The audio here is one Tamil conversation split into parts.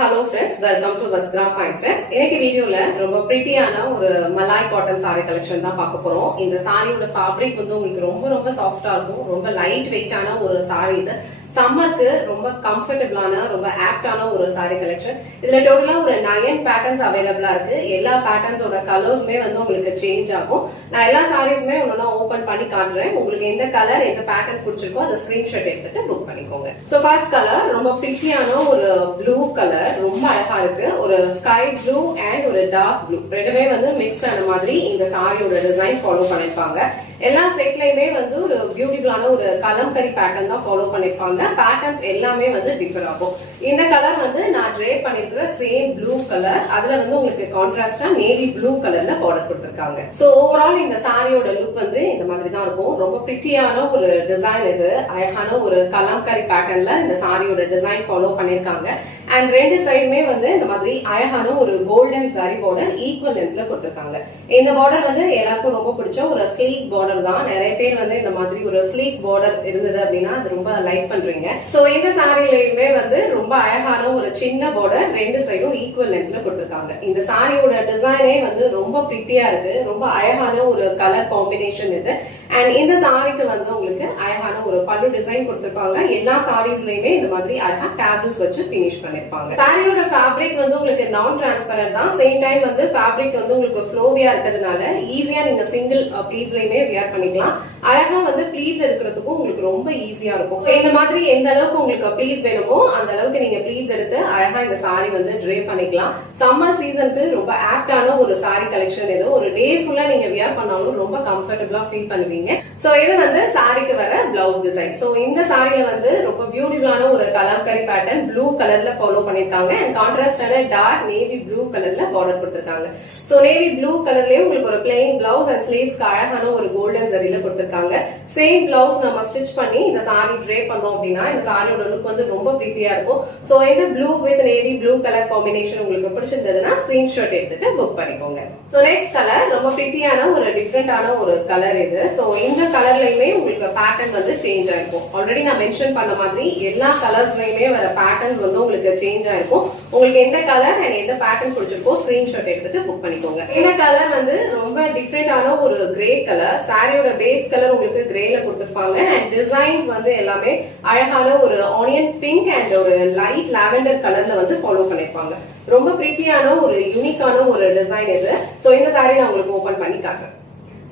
hello friends, welcome to Vastra Fine Threads. இன்னைக்கு வீடியோல ரொம்ப பிரிட்டியான ஒரு மலாய் காட்டன் saree collection தான் பார்க்க போறோம். இந்த சாரியோட ஃபேப்ரிக் வந்து உங்களுக்கு ரொம்ப சாஃப்ட்டா இருக்கும். ரொம்ப லைட் வெயிட்டான ஒரு saree இது. சம்மருக்கு ரொம்ப கம்ஃபர்டபிளான ரொம்ப ஆப்டான ஒரு சாரி கலெக்ஷன். இதுல டோட்டலா ஒரு 9 பேட்டர்ன்ஸ் அவைலபிளா இருக்கு. எல்லா பேட்டர்ன்ஸோட கலர்ஸ்மே வந்து உங்களுக்கு சேஞ்ச் ஆகும். நான் எல்லா சாரீஸ்மே ஒன்னொன்னா ஓபன் பண்ணி காட்டுறேன். உங்களுக்கு எந்த கலர் எந்த பேட்டர்ன் பிடிச்சிருக்கோ அதை ஸ்கிரீன்ஷாட் எடுத்துட்டு புக் பண்ணிக்கோங்க. சோ ஃபர்ஸ்ட் கலர் ரொம்ப பிரிட்டியான ஒரு ப்ளூ கலர், ரொம்ப அழகா இருக்கு. ஒரு ஸ்கை ப்ளூ அண்ட் ஒரு டார்க் ப்ளூ ரெண்டுமே வந்து மிக்ஸ்ட் ஆன மாதிரி இந்த சாரியோட டிசைன் ஃபாலோ பண்ணிருப்பாங்க. எல்லா செட்லயுமே வந்து ஒரு பியூட்டிஃபுல்லான ஒரு கலம்கரி பேட்டர்ன் தான் ஃபாலோ பண்ணிருப்பாங்க. பேட்டர்ன்ஸ் எல்லாமே வந்து டிஃபர் ஆகும். இந்த கலர் வந்து நான் ட்ரே பண்ணிருக்கிற சேம் ப்ளூ கலர், அதுல வந்து உங்களுக்கு கான்ட்ராஸ்டா நேவி ப்ளூ கலர்ல பார்டர் கொடுத்திருக்காங்க. சோ ஓவரால் இந்த சாரியோட லுக் வந்து இந்த மாதிரி தான் இருக்கும். ரொம்ப பிரிட்டியான ஒரு டிசைன் இது. அழகான ஒரு கலம்கரி பேட்டர்ன்ல இந்த சாரியோட டிசைன் ஃபாலோ பண்ணிருக்காங்க. அண்ட் ரெண்டு சைடுமே வந்து இந்த மாதிரி அழகான ஒரு கோல்டன் சாரி பார்டர் ஈக்குவல் லென்த்ல கொடுத்திருக்காங்க. இந்த பார்டர் வந்து எல்லாருக்கும் ரொம்ப பிடிச்ச ஒரு ஸ்லீக் பார்டர் தான். நிறைய பேர் வந்து இந்த மாதிரி ஒரு ஸ்லீக் பார்டர் இருந்தது அப்படின்னா அது ரொம்ப லைக் பண்றீங்க. சோ இந்த சாரிலயுமே வந்து ரொம்ப அழகான ஒரு சின்ன பார்டர் ரெண்டு சைடும் ஈக்குவல் லென்த்ல கொடுத்திருக்காங்க. இந்த சாரியோட டிசைனே வந்து ரொம்ப பிரிட்டியா இருக்கு. ரொம்ப அழகான ஒரு கலர் காம்பினேஷன் இது. அண்ட் இந்த சாரிக்கு வந்து உங்களுக்கு அழகான ஒரு பல்லு டிசைன் கொடுத்திருப்பாங்க. எல்லா சாரீஸ்லயுமே இந்த மாதிரி அழகா டாசல்ஸ் வச்சு பினிஷ் பண்ணிருப்பாங்க. சாரியோட ஃபேப்ரிக் வந்து உங்களுக்கு நான் டிரான்ஸ்பரண்ட் தான். சேம் டைம் வந்து ஃபேப்ரிக் வந்து உங்களுக்கு ஃப்ளோவியா இருக்கிறதுனால ஈஸியா நீங்க சிங்கிள் ப்ளீட்ஸ்லயுமே வியர் பண்ணிக்கலாம். அழகா வந்து ப்ளீட்ஸ் எடுக்கிறதுக்கும் உங்களுக்கு ரொம்ப ஈஸியா இருக்கும். இந்த மாதிரி எந்த அளவுக்கு உங்களுக்கு ப்ளீட்ஸ் வேணுமோ அந்த அளவுக்கு நீங்க ப்ளீட்ஸ் எடுத்து அழகா இந்த சாரி வந்து ட்ரே பண்ணிக்கலாம். சம்மர் சீசனுக்கு ரொம்ப ஆப்டான ஒரு சாரி கலெக்ஷன் இது. ஒரு டே ஃபுல்லா நீங்க வியர் பண்ணாலும் ரொம்ப கம்ஃபர்டபிளா ஃபீல் பண்ணுவீங்க. சோ இது வந்து சாரிக்கு வர பிளவுஸ் டிசைன். சோ இந்த சாரியில வந்து ரொம்ப பியூட்டிஃபுல்லான ஒரு கலம்கரி பேட்டர்ன் ப்ளூ கலர்ல ஃபாலோ பண்ணிருக்காங்க. அண்ட் கான்ட்ராஸ்டான டார்க் நேவி ப்ளூ கலர்ல பார்டர் கொடுத்திருக்காங்க. சோ நேவி ப்ளூ கலர்லயே உங்களுக்கு ஒரு பிளெயின் பிளவுஸ் அண்ட் ஸ்லீவ்ஸ்க்கு அழகான ஒரு கோல்டன் ஜரியில கொடுத்திருக்காங்க. சேம் பிளவுஸ் நம்ம ஸ்டிச் பண்ணி இந்த சாரி ட்ரே பண்ணோம் அப்படின்னா இந்த சாரியோட லுக் வந்து ரொம்ப பிரிட்டியா இருக்கும். சோ இந்த blue with navy blue colour combination உங்களுக்கு பிடிச்சிருந்ததுன்னா ஸ்கிரீன்ஷாட் எடுத்துட்டு புக் பண்ணிக்கோங்க. சோ நெக்ஸ்ட் கலர் ரொம்ப பிரிட்டியான ஒரு டிஃபரெண்டான ஒரு கலர் இது. சோ இந்த கலர்லயுமே உங்களுக்கு பேட்டர்ன் வந்து சேஞ்ச் ஆயிருக்கும். ஆல்ரெடி நான் மென்ஷன் பண்ண மாதிரி எல்லா கலர்ஸ்லயுமே வர பேட்டர்ன் வந்து உங்களுக்கு சேஞ்ச் ஆயிருக்கும். உங்களுக்கு எந்த கலர் அண்ட் எந்த பேட்டர்ன் பிடிச்சிருக்கோ ஸ்கிரீன்ஷாட் எடுத்துட்டு புக் பண்ணிக்கோங்க. இந்த கலர் வந்து ரொம்ப டிஃபரெண்டான ஒரு கிரே கலர். சாரியோட பேஸ் கலர் உங்களுக்கு கிரேல கொடுத்திருப்பாங்க. அண்ட் டிசைன்ஸ் வந்து எல்லாமே அழகான ஒரு ஆனியன் பிங்க் அண்ட் ஒரு லைட் லாவெண்டர் கலர்ல வந்து ஃபாலோ பண்ணிருப்பாங்க. ரொம்ப பிரிட்டியான ஒரு யூனிக்கான ஒரு டிசைன் இது. சோ இந்த சாரி நான் உங்களுக்கு ஓபன் பண்ணி காட்டுறேன்.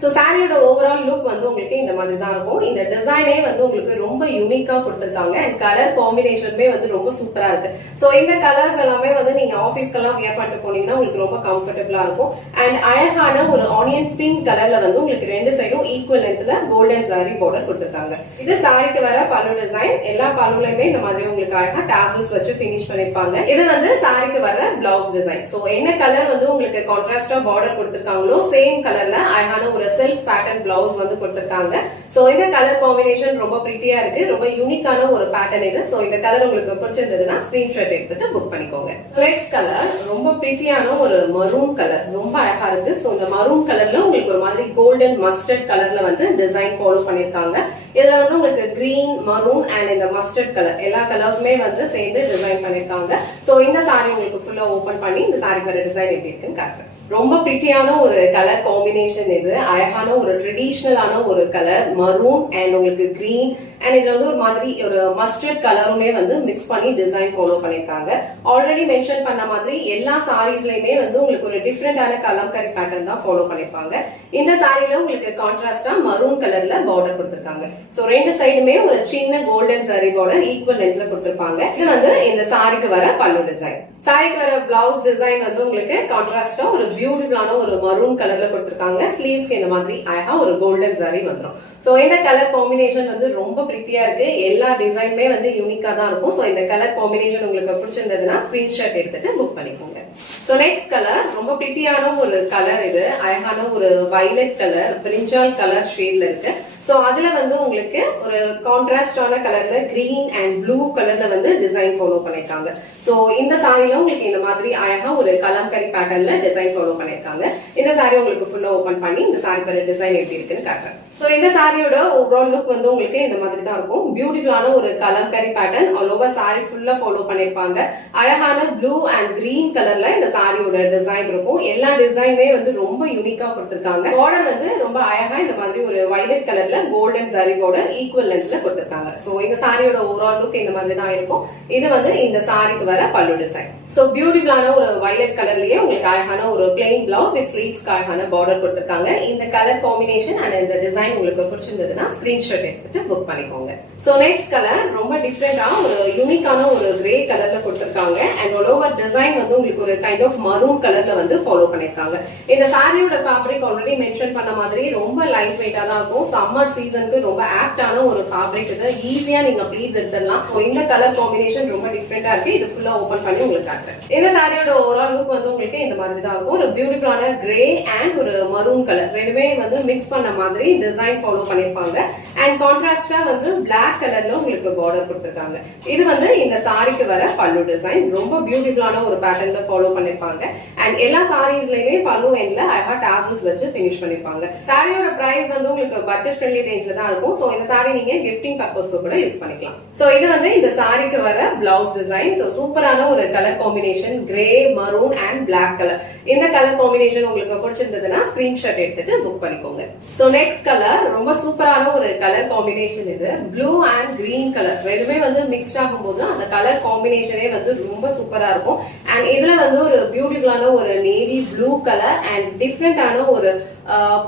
சோ சாரியோட ஓவரால் லுக் வந்து உங்களுக்கு இந்த மாதிரி தான் இருக்கும். இந்த டிசைனே வந்து உங்களுக்கு ரொம்ப யூனிக்கா கொடுத்திருக்காங்க. அண்ட் கலர் காம்பினேஷனுமே வந்து ரொம்ப சூப்பரா இருக்கு. சோ இந்த கலர்ஸ் எல்லாமே வந்து நீங்க ஆபீஸ்க்கெல்லாம் வியர் பண்ணிட்டு போனீங்கன்னா உங்களுக்கு ரொம்ப கம்ஃபர்டபிளா இருக்கும். அண்ட் அழகான ஒரு ஆனியன் பிங்க் கலர்ல வந்து உங்களுக்கு ரெண்டு சைடும் ஈக்குவல் லென்த்ல கோல்டன் சாரி பார்டர் கொடுத்திருக்காங்க. இது சாரிக்கு வர பல்லு டிசைன். எல்லா பல்லுலயுமே இந்த மாதிரி உங்களுக்கு அழகா டாசல்ஸ் வச்சு பினிஷ் பண்ணிருப்பாங்க. இது வந்து சாரிக்கு வர பிளவுஸ் டிசைன். சோ என்ன கலர் வந்து உங்களுக்கு கான்ட்ராஸ்டா பார்டர் கொடுத்திருக்காங்களோ சேம் கலர்ல அழகான ஒரு செல்ஃப் பேட்டர்ன் பிளவுஸ் வந்து கொடுத்திருக்காங்க. சோ இந்த கலர் காம்பினேஷன் ரொம்ப பிரிட்டியா இருக்கு. ரொம்ப யூனிக்கான ஒரு பேட்டர்ன் இது. சோ இந்த கலர் உங்களுக்கு பிடிச்சிருந்ததுன்னா ஸ்கிரீன்ஷாட் எடுத்துட்டு புக் பண்ணிக்கோங்க. நெக்ஸ்ட் கலர் ரொம்ப பிரிட்டியான ஒரு மரூன் கலர், ரொம்ப அழகா இருக்கு. சோ இந்த மரூன் கலர்ல உங்களுக்கு ஒரு மாதிரி கோல்டன் மஸ்டர்ட் கலர்ல வந்து டிசைன் ஃபாலோ பண்ணிருக்காங்க. இதுல வந்து உங்களுக்கு கிரீன், மரூன் அண்ட் இந்த மஸ்டர்ட் கலர் எல்லா கலர்ஸுமே வந்து சேர்ந்து டிசைன் பண்ணிருக்காங்க. சோ இந்த சாரி உங்களுக்கு ஃபுல்லா ஓபன் பண்ணி இந்த சாரிக்கு வர டிசைன் எப்படி இருக்குன்னு காட்டுறேன். ரொம்ப பிரிட்டியான ஒரு கலர் காம்பினேஷன் இது. அழகான ஒரு ட்ரெடிஷனலான ஒரு கலர் மரூன் அண்ட் உங்களுக்கு கிரீன் அண்ட் இதுல வந்து ஒரு மாதிரி ஒரு மஸ்டர்ட் கலருமே வந்து மிக்ஸ் பண்ணி டிசைன் ஃபாலோ பண்ணிருக்காங்க. ஆல்ரெடி மென்ஷன் பண்ண மாதிரி எல்லா சாரீஸ்லயுமே வந்து உங்களுக்கு ஒரு டிஃபரெண்டான கலம்கரி பேட்டர்ன் தான் ஃபாலோ பண்ணிருப்பாங்க. இந்த சாரில உங்களுக்கு கான்ட்ராஸ்டா மரூன் கலர்ல பார்டர் கொடுத்திருக்காங்க. சோ ரெண்டு சைடுமே ஒரு சின்ன கோல்டன் சாரி பார்டர் ஈக்குவல் லென்த்ல கொடுத்திருப்பாங்க. இது வந்து இந்த சாரிக்கு வர பல்லு டிசைன். சாரிக்கு வர பிளவுஸ் டிசைன் வந்து உங்களுக்கு கான்ட்ராஸ்டா ஒரு பியூட்டிஃபுல்லான ஒரு மரூன் கலர்ல கொடுத்திருக்காங்க. ஸ்லீவ்ஸ்க்கு இந்த மாதிரி அழகா ஒரு கோல்டன் சாரி வந்துரும். சோ இந்த கலர் காம்பினேஷன் வந்து ரொம்ப பிரிட்டியா இருக்கு. எல்லா டிசைனுமே வந்து யூனிக்கா தான் இருக்கும். சோ இந்த கலர் காம்பினேஷன் உங்களுக்கு பிடிச்சிருந்ததுன்னா ஸ்கிரீன்ஷாட் எடுத்துட்டு புக் பண்ணிக்கோங்க. சோ நெக்ஸ்ட் கலர் ரொம்ப பிரிட்டியான ஒரு கலர் இது. அழகான ஒரு வயலட் கலர், பிரிஞ்சால் கலர் ஷேட்ல இருக்கு. சோ அதுல வந்து உங்களுக்கு ஒரு கான்ட்ராஸ்டான கலர்ல கிரீன் அண்ட் ப்ளூ கலர்ல வந்து டிசைன் ஃபாலோ பண்ணிருக்காங்க. சோ இந்த சாரில உங்களுக்கு இந்த மாதிரி அழகா ஒரு கலம்கரி பேட்டர்ன்ல டிசைன் ஃபாலோ பண்ணிருக்காங்க. இந்த சாரி உங்களுக்கு ஃபுல்லா ஓபன் பண்ணி இந்த சாரி பேர் டிசைன் எப்படி இருக்குன்னு காட்டுறேன். சோ இந்த சாரியோட ஓவரால் லுக் வந்து உங்களுக்கு இந்த மாதிரி தான் இருக்கும். பியூட்டிஃபுல்லான ஒரு kalamkari pattern all over sorry ஃபுல்லா ஃபாலோ பண்ணிருப்பாங்க. அழகான ப்ளூ அண்ட் கிரீன் கலர்ல இந்த சாரியோட டிசைன் இருக்கும். எல்லா டிசைனுமே வந்து ரொம்ப யூனிக்கா கொடுத்திருக்காங்க. பார்டர் வந்து ரொம்ப அழகா இந்த மாதிரி ஒரு வயலட் கலர்ல கோல்டன் சாரி பார்டர் ஈக்குவல் லென்த்ல கொடுத்திருக்காங்க. சோ இந்த சாரியோட ஓவரால் லுக் இந்த மாதிரி தான் இருக்கும். இது வந்து இந்த சாரிக்கு வர பல்லு டிசைன். சோ பியூட்டிஃபுல்லான ஒரு வயலட் கலர்லயே உங்களுக்கு அழகான ஒரு பிளெயின் பிளவுஸ் வித் ஸ்லீவ்ஸ்க்கு அழகான பார்டர் கொடுத்திருக்காங்க. இந்த கலர் காம்பினேஷன் அண்ட் இந்த டிசைன் உங்களுக்கு பிடிச்சிருந்ததுன்னா ஸ்கிரீன்ஷாட் எடுத்துட்டு புக் பண்ணிக்கோங்க. சோ நெக்ஸ்ட் கலர் ரொம்ப டிஃபரெண்டா ஒரு யூனிக்கான ஒரு கிரே கலர்ல கொடுத்திருக்காங்க. அண்ட் ஆல் ஓவர் டிசைன் வந்து உங்களுக்கு ஒரு கைண்ட் ஆஃப் மரூன் கலர்ல வந்து ஃபாலோ பண்ணிருக்காங்க. இந்த சாரியோட ஃபேப்ரிக் ஆல்ரெடி மென்ஷன் பண்ண மாதிரி ரொம்ப லைட் வெயிட்டா தான் இருக்கும். சம்மர் சீசனுக்கு ரொம்ப ஆப்டான ஒரு ஃபேப்ரிக். இது ஈஸியா நீங்க ப்ளீட்ஸ் எடுத்துடலாம். இந்த கலர் காம்பினேஷன் ரொம்ப டிஃபரெண்டா இருக்கு. இது ஃபுல்லா ஓபன் பண்ணி உங்களுக்கு காட்டுறேன். இந்த சாரியோட ஓவரால் லுக் வந்து உங்களுக்கு இந்த மாதிரி தான் இருக்கும். ஒரு பியூட்டிஃபுல்லான கிரே அண்ட் ஒரு மரூன் கலர் ரெண்டுமே வந்து மிக்ஸ் பண்ண மாதிரி டிசைன் ஃபாலோ பண்ணிருப்பாங்க. அண்ட் கான்ட்ராஸ்டா வந்து பிளாக் கலர்ல உங்களுக்கு பார்டர் கொடுத்திருக்காங்க. இது வந்து இந்த சாரிக்கு வர பல்லு டிசைன். ரொம்ப பியூட்டிஃபுல்லான ஒரு பேட்டர்ன்ல ஃபாலோ பண்ணிருப்பாங்க. அண்ட் எல்லா சாரீஸ்லயுமே பல்லு எண்ட்ல அழகா டாசல்ஸ் வச்சு ஃபினிஷ் பண்ணிருப்பாங்க. சாரியோட பிரைஸ் வந்து உங்களுக்கு பட்ஜெட் ஃப்ரெண்ட்லி ரேஞ்ச்ல தான் இருக்கும். சோ இந்த சாரி நீங்க கிஃப்டிங் பர்பஸ்க்கு கூட யூஸ் பண்ணிக்கலாம். சோ இது வந்து இந்த சாரிக்கு வர பிளவுஸ் டிசைன். சோ சூப்பரான ஒரு colour combination grey maroon and black colour. இந்த கலர் காம்பினேஷன் உங்களுக்கு பிடிச்சிருந்ததுன்னா ஸ்கிரீன்ஷாட் எடுத்துட்டு புக் பண்ணிக்கோங்க. சோ நெக்ஸ்ட் கலர் ரொம்ப சூப்பரான ஒரு கலர் காம்பினேஷன். இது ப்ளூ அண்ட் கிரீன் கலர் ரெண்டுமே வந்து மிக்ஸ்ட் ஆகும்போது அந்த கலர் காம்பினேஷனே வந்து ரொம்ப சூப்பரா இருக்கும். அண்ட் இதுல வந்து ஒரு பியூட்டிஃபுல்லான ஒரு நேவி ப்ளூ கலர் அண்ட் டிஃப்ரெண்டான ஒரு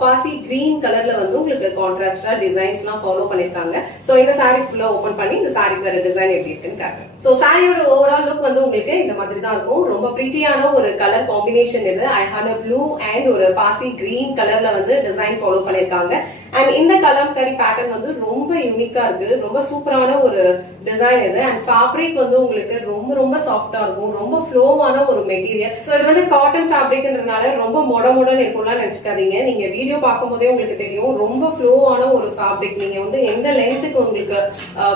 பாசி கிரீன் கலர்ல வந்து உங்களுக்கு கான்ட்ராஸ்டா டிசைன்ஸ் எல்லாம் ஃபாலோ பண்ணிருக்காங்க. சோ இந்த சாரி ஃபுல்லா ஓபன் பண்ணி இந்த சாரிக்கு வர டிசைன் எப்படி இருக்குன்னு காட்டுறேன். சோ சாரியோட ஓவரால் லுக் வந்து உங்களுக்கு இந்த மாதிரி தான் இருக்கும். ரொம்ப பிரிட்டியான ஒரு கலர் காம்பினேஷன். இது அழகான ப்ளூ அண்ட் ஒரு பாசி கிரீன் கலர்ல வந்து டிசைன் ஃபாலோ பண்ணிருக்காங்க. அண்ட் இந்த கலம்கரி பேட்டர்ன் வந்து ரொம்ப யூனிக்கா இருக்கு. ரொம்ப சூப்பரான ஒரு டிசைன் இது. அண்ட் ஃபேப்ரிக் வந்து உங்களுக்கு ரொம்ப ரொம்ப சாஃப்டா இருக்கும். ரொம்ப ஃப்ளோவான ஒரு மெட்டீரியல். சோ இது வந்து காட்டன் ஃபேப்ரிக்ன்றனால ரொம்ப மொடன்னு இருக்கும்லாம் நினைச்சுக்காதீங்க. நீங்க வீடியோ பார்க்கும் போதே உங்களுக்கு தெரியும் ரொம்ப ஃப்ளோவான ஒரு ஃபேப்ரிக். நீங்க வந்து எந்த லென்த்துக்கு உங்களுக்கு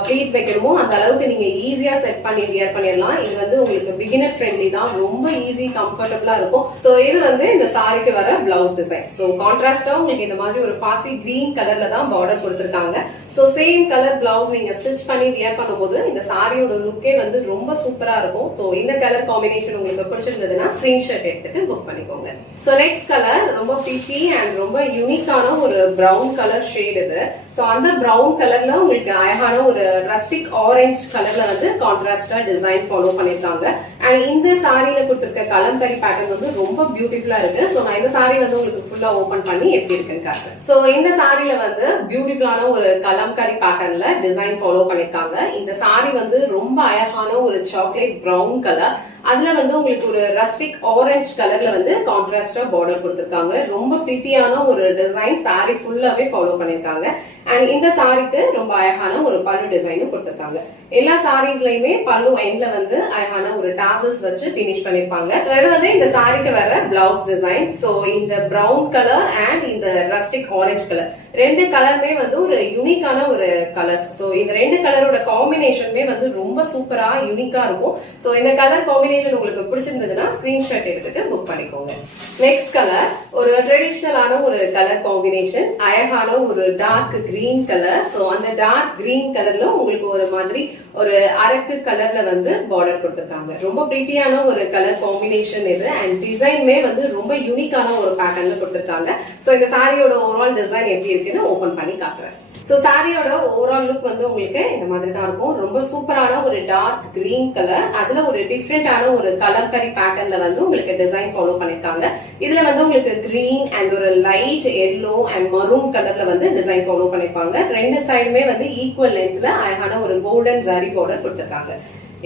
ப்ளீட் வைக்கணுமோ அந்த அளவுக்கு நீங்க ஈஸியா செட் பண்ணி வியர் பண்ணிடலாம். இது வந்து உங்களுக்கு பிகினர் ஃப்ரெண்ட்லி தான். ரொம்ப ஈஸி கம்ஃபர்டபுளா இருக்கும். சோ இது வந்து இந்த சாரிக்கு வர பிளவுஸ் டிசைன். சோ கான்ட்ராஸ்டா உங்களுக்கு இந்த மாதிரி ஒரு பாசி கிரீன் கலர்ல தான் பார்டர் கொடுத்திருக்காங்க. சோ சேம் கலர் பிளவுஸ் நீங்க ஸ்டிச் பண்ணி வியர் பண்ணும்போது இந்த சாரியோட லுக்கே வந்து ரொம்ப சூப்பரா இருக்கும். சோ இந்த கலர் காம்பினேஷன் உங்களுக்கு பிடிச்சிருந்ததுன்னா ஸ்கிரீன்ஷாட் எடுத்துட்டு புக் பண்ணிக்கோங்க. சோ நெக்ஸ்ட் கலர் ரொம்ப பிச்சி அண்ட் ரொம்ப யூனிக்கான ஒரு பிரவுன் கலர் ஷேட் இது. சோ அந்த பிரவுன் கலர்ல உங்களுக்கு அழகான ஒரு ரஸ்டிக் ஆரஞ்சு கலர்ல வந்து கான்ட்ராஸ்டா டிசைன் ஃபாலோ பண்ணிருக்காங்க. அண்ட் இந்த சாரியில கொடுத்திருக்க கலம்கரி பேட்டர்ன் வந்து ரொம்ப பியூட்டிஃபுல்லா இருக்கு. சோ நான் இந்த சாரி வந்து உங்களுக்கு ஃபுல்லா ஓபன் பண்ணி எப்படி இருக்குன்னு காட்டுறேன். சோ இந்த சாரியில வந்து பியூட்டிஃபுல்லான ஒரு கலம்கரி பேட்டர்ன்ல டிசைன் ஃபாலோ பண்ணிருக்காங்க. இந்த சாரி வந்து ரொம்ப அழகான ஒரு சாக்லேட் பிரவுன் கலர். அதுல வந்து உங்களுக்கு ஒரு ரஸ்டிக் ஆரஞ்சு கலர்ல வந்து கான்ட்ராஸ்டா பார்டர் கொடுத்திருக்காங்க. ரொம்ப பிரிட்டியான ஒரு டிசைன் சாரி ஃபுல்லாவே ஃபாலோ பண்ணிருக்காங்க. அண்ட் இந்த சாரிக்கு ரொம்ப அழகான ஒரு பல்லு டிசைனும் கொடுத்திருக்காங்க. எல்லா சாரீஸ்லயுமே பல்லு எண்ட்ல வந்து அழகான ஒரு டாசல்ஸ் வச்சு பினிஷ் பண்ணிருப்பாங்க. இது வந்து இந்த சாரிக்கு வர பிளவுஸ் டிசைன். சோ இந்த பிரவுன் கலர் அண்ட் இந்த ரஸ்டிக் ஆரஞ்சு கலர் ரெண்டு கலருமே வந்து ஒரு யூனிக்கான ஒரு கலர்ஸ். சோ இந்த ரெண்டு கலரோட காம்பினேஷனுமே வந்து ரொம்ப சூப்பரா யூனிக்கா இருக்கும். சோ இந்த கலர் காம்பினேஷன் உங்களுக்கு பிடிச்சிருந்ததுன்னா ஸ்கிரீன்ஷாட் எடுத்துட்டு புக் பண்ணிக்கோங்க. நெக்ஸ்ட் கலர் ஒரு ட்ரெடிஷனலான ஒரு கலர் காம்பினேஷன். அழகான ஒரு டார்க் கிரீன் கலர். சோ அந்த டார்க் கிரீன் கலர்ல உங்களுக்கு ஒரு மாதிரி ஒரு அரக்கு கலர்ல வந்து பார்டர் கொடுத்திருக்காங்க. ரொம்ப பிரிட்டியான ஒரு கலர் காம்பினேஷன் இது. அண்ட் டிசைன்மே வந்து ரொம்ப யூனிக்கான ஒரு பேட்டர்ன்ல கொடுத்திருக்காங்க. சோ இந்த சாரியோட ஓவரால் டிசைன் எப்படி இருக்குன்னு ஓபன் பண்ணி காட்டுறேன். சோ சாரியோட ஓவரால் லுக் வந்து உங்களுக்கு இந்த மாதிரி தான் இருக்கும். ரொம்ப சூப்பரான ஒரு டார்க் கிரீன் கலர். அதுல ஒரு டிஃப்ரெண்டான ஒரு கலம்கரி பேட்டர்ன்ல வந்து உங்களுக்கு டிசைன் ஃபாலோ பண்ணிருக்காங்க. இதுல வந்து உங்களுக்கு கிரீன் அண்ட் ஒரு லைட் எல்லோ அண்ட் மரூன் கலர்ல வந்து டிசைன் ஃபாலோ பண்ணிருப்பாங்க. ரெண்டு சைடுமே வந்து ஈக்குவல் லென்த்ல அழகான ஒரு கோல்டன் ஜரி பார்டர் கொடுத்திருக்காங்க.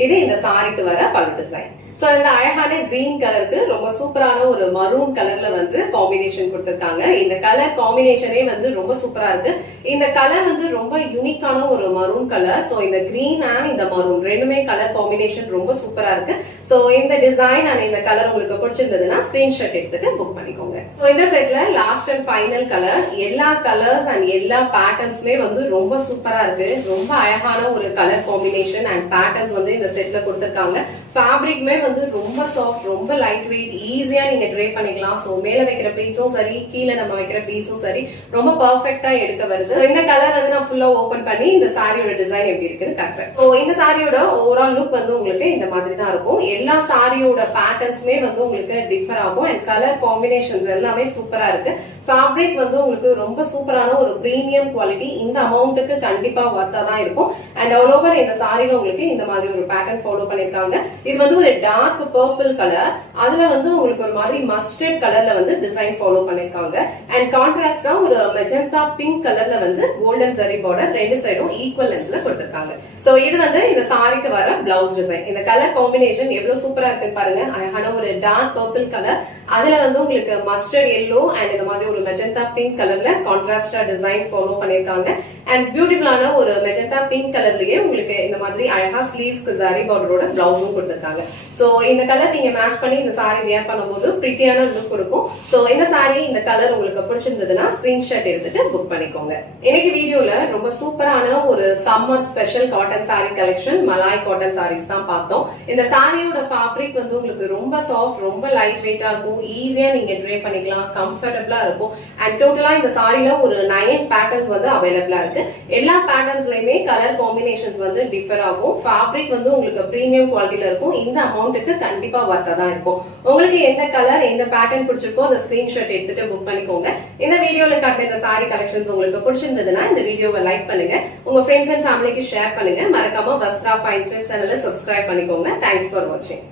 இது இந்த சாரிக்கு வர பல்லு டிசைன். சோ இந்த அழகான கிரீன் கலருக்கு ரொம்ப சூப்பரான ஒரு மரூன் கலர்ல வந்து காம்பினேஷன் கொடுத்திருக்காங்க. இந்த கலர் காம்பினேஷனே வந்து ரொம்ப சூப்பரா இருக்கு. இந்த கலர் வந்து ரொம்ப யூனிக்கான ஒரு மரூன் கலர். சோ இந்த கிரீன் அண்ட் இந்த மரூன் ரெண்டுமே கலர் காம்பினேஷன் ரொம்ப சூப்பரா இருக்கு. சோ இந்த டிசைன் அண்ட் இந்த கலர் உங்களுக்கு பிடிச்சிருந்ததுன்னா ஸ்கிரீன்ஷாட் எடுத்துட்டு புக் பண்ணிக்கோங்க. சோ இந்த செட்ல லாஸ்ட் அண்ட் ஃபைனல் கலர். எல்லா கலர்ஸ் அண்ட் எல்லா பேட்டர்ன்ஸ்மே வந்து ரொம்ப சூப்பரா இருக்கு. ரொம்ப அழகான ஒரு கலர் காம்பினேஷன் அண்ட் பேட்டர்ன்ஸ் வந்து இந்த இந்த செட்ல கொடுத்திருக்காங்க. ஃபேப்ரிக்மே வந்து ரொம்ப சாஃப்ட், ரொம்ப லைட் வெயிட், ஈஸியா நீங்க ட்ரே பண்ணிக்கலாம். சோ மேல வைக்கிற பீஸும் சரி, கீழே நம்ம வைக்கிற பீஸும் சரி, ரொம்ப பெர்ஃபெக்ட்டா எடுக்க வருது. இந்த கலர் வந்து நான் ஃபுல்லா ஓபன் பண்ணி இந்த சாரியோட டிசைன் எப்படி இருக்குன்னு காட்டுறேன். சோ இந்த சாரியோட ஓவரால் லுக் வந்து உங்களுக்கு இந்த மாதிரி தான் இருக்கும். எல்லா சாரியோட பேட்டர்ன்ஸ்மே வந்து உங்களுக்கு டிஃபர் ஆகும் அண்ட் கலர் காம்பினேஷன்ஸ் எல்லாமே சூப்பரா இருக்கு. ஃபேப்ரிக் வந்து உங்களுக்கு ரொம்ப சூப்பரான ஒரு பிரீமியம் குவாலிட்டி. இந்த அமௌண்ட்டுக்கு கண்டிப்பா வர்த்தா தான் இருக்கும். அண்ட் ஆல் ஓவர் இந்த சாரில உங்களுக்கு இந்த மாதிரி ஒரு பேட்டர்ன் ஃபாலோ பண்ணிருக்காங்க. இது வந்து ஒரு டார்க் பர்பிள் கலர், அதுல வந்து உங்களுக்கு ஒரு மாதிரி மஸ்டர்ட் கலர்ல வந்து டிசைன் ஃபாலோ பண்ணிருக்காங்க. அண்ட் கான்ட்ராஸ்டா ஒரு மெஜந்தா பிங்க் கலர்ல வந்து கோல்டன் ஜரி பார்டர் ரெண்டு சைடும் ஈக்குவல் லென்த்ல கொடுத்திருக்காங்க. சோ இது வந்து இந்த சாரிக்கு வர பிளவுஸ் டிசைன். இந்த கலர் காம்பினேஷன் எவ்வளவு சூப்பரா இருக்குன்னு பாருங்க. அழகான ஒரு டார்க் பர்பிள் கலர், அதுல வந்து உங்களுக்கு மஸ்டர்ட் எல்லோ அண்ட் இந்த மாதிரி ஒரு மெஜந்தா பிங்க் கலர்ல கான்ட்ராஸ்டா டிசைன் ஃபாலோ பண்ணிருக்காங்க. அண்ட் பியூட்டிஃபுல்லான ஒரு மெஜந்தா பிங்க் கலர்லயே உங்களுக்கு இந்த மாதிரி அழகா ஸ்லீவ்ஸ்க்கு ஜரி பார்டரோட பிளவுஸும் கொடுத்திருக்காங்க. சோ இந்த கலர் நீங்க மேட்ச் பண்ணி இந்த சாரி வியர் பண்ணும்போது பிரிட்டியான லுக் கொடுக்கும். சோ இந்த சாரி இந்த கலர் உங்களுக்கு பிடிச்சிருந்ததுன்னா ஸ்கிரீன்ஷாட் எடுத்துட்டு புக் பண்ணிக்கோங்க. இன்னைக்கு வீடியோல ரொம்ப சூப்பரான ஒரு summer special cotton sari collection மலாய் காட்டன் சாரீஸ் தான் பார்த்தோம். இந்த சாரியோட ஃபேப்ரிக் வந்து உங்களுக்கு ரொம்ப சாஃப்ட், ரொம்ப லைட் வெயிட்டா இருக்கும். ஈஸியா நீங்க ட்ரே பண்ணிக்கலாம், கம்ஃபர்டபிளா இருக்கும். அண்ட் டோட்டலா இந்த சாரில ஒரு 9 பேட்டர்ன்ஸ் வந்து அவைலபிளா இருக்கு. எல்லா பேட்டர்ன்ஸ்லயுமே கலர் காம்பினேஷன்ஸ் வந்து டிஃபர் ஆகும். ஃபேப்ரிக் வந்து உங்களுக்கு பிரீமியம் குவாலிட்டில இருக்கும். இந்த அமௌண்ட்டுக்கு கண்டிப்பா வர்த்தா தான் இருக்கும். உங்களுக்கு எந்த கலர் எந்த பேட்டர்ன் பிடிச்சிருக்கோ அந்த ஸ்கிரீன்ஷாட் எடுத்துட்டு புக் பண்ணிக்கோங்க. இந்த வீடியோல காட்டுற இந்த சாரி கலெக்ஷன்ஸ் உங்களுக்கு பிடிச்சிருந்ததுன்னா இந்த வீடியோவை லைக் பண்ணுங்க, உங்க ஃப்ரெண்ட்ஸ் அண்ட் ஃபேமிலிக்கு ஷேர் பண்ணுங்க. மறக்காம வஸ்த்ரா ஃபைன் த்ரெட்ஸ் சேனலை சப்ஸ்கிரைப் பண்ணிக்கோங்க. தேங்க்ஸ் ஃபார் வாட்சிங்.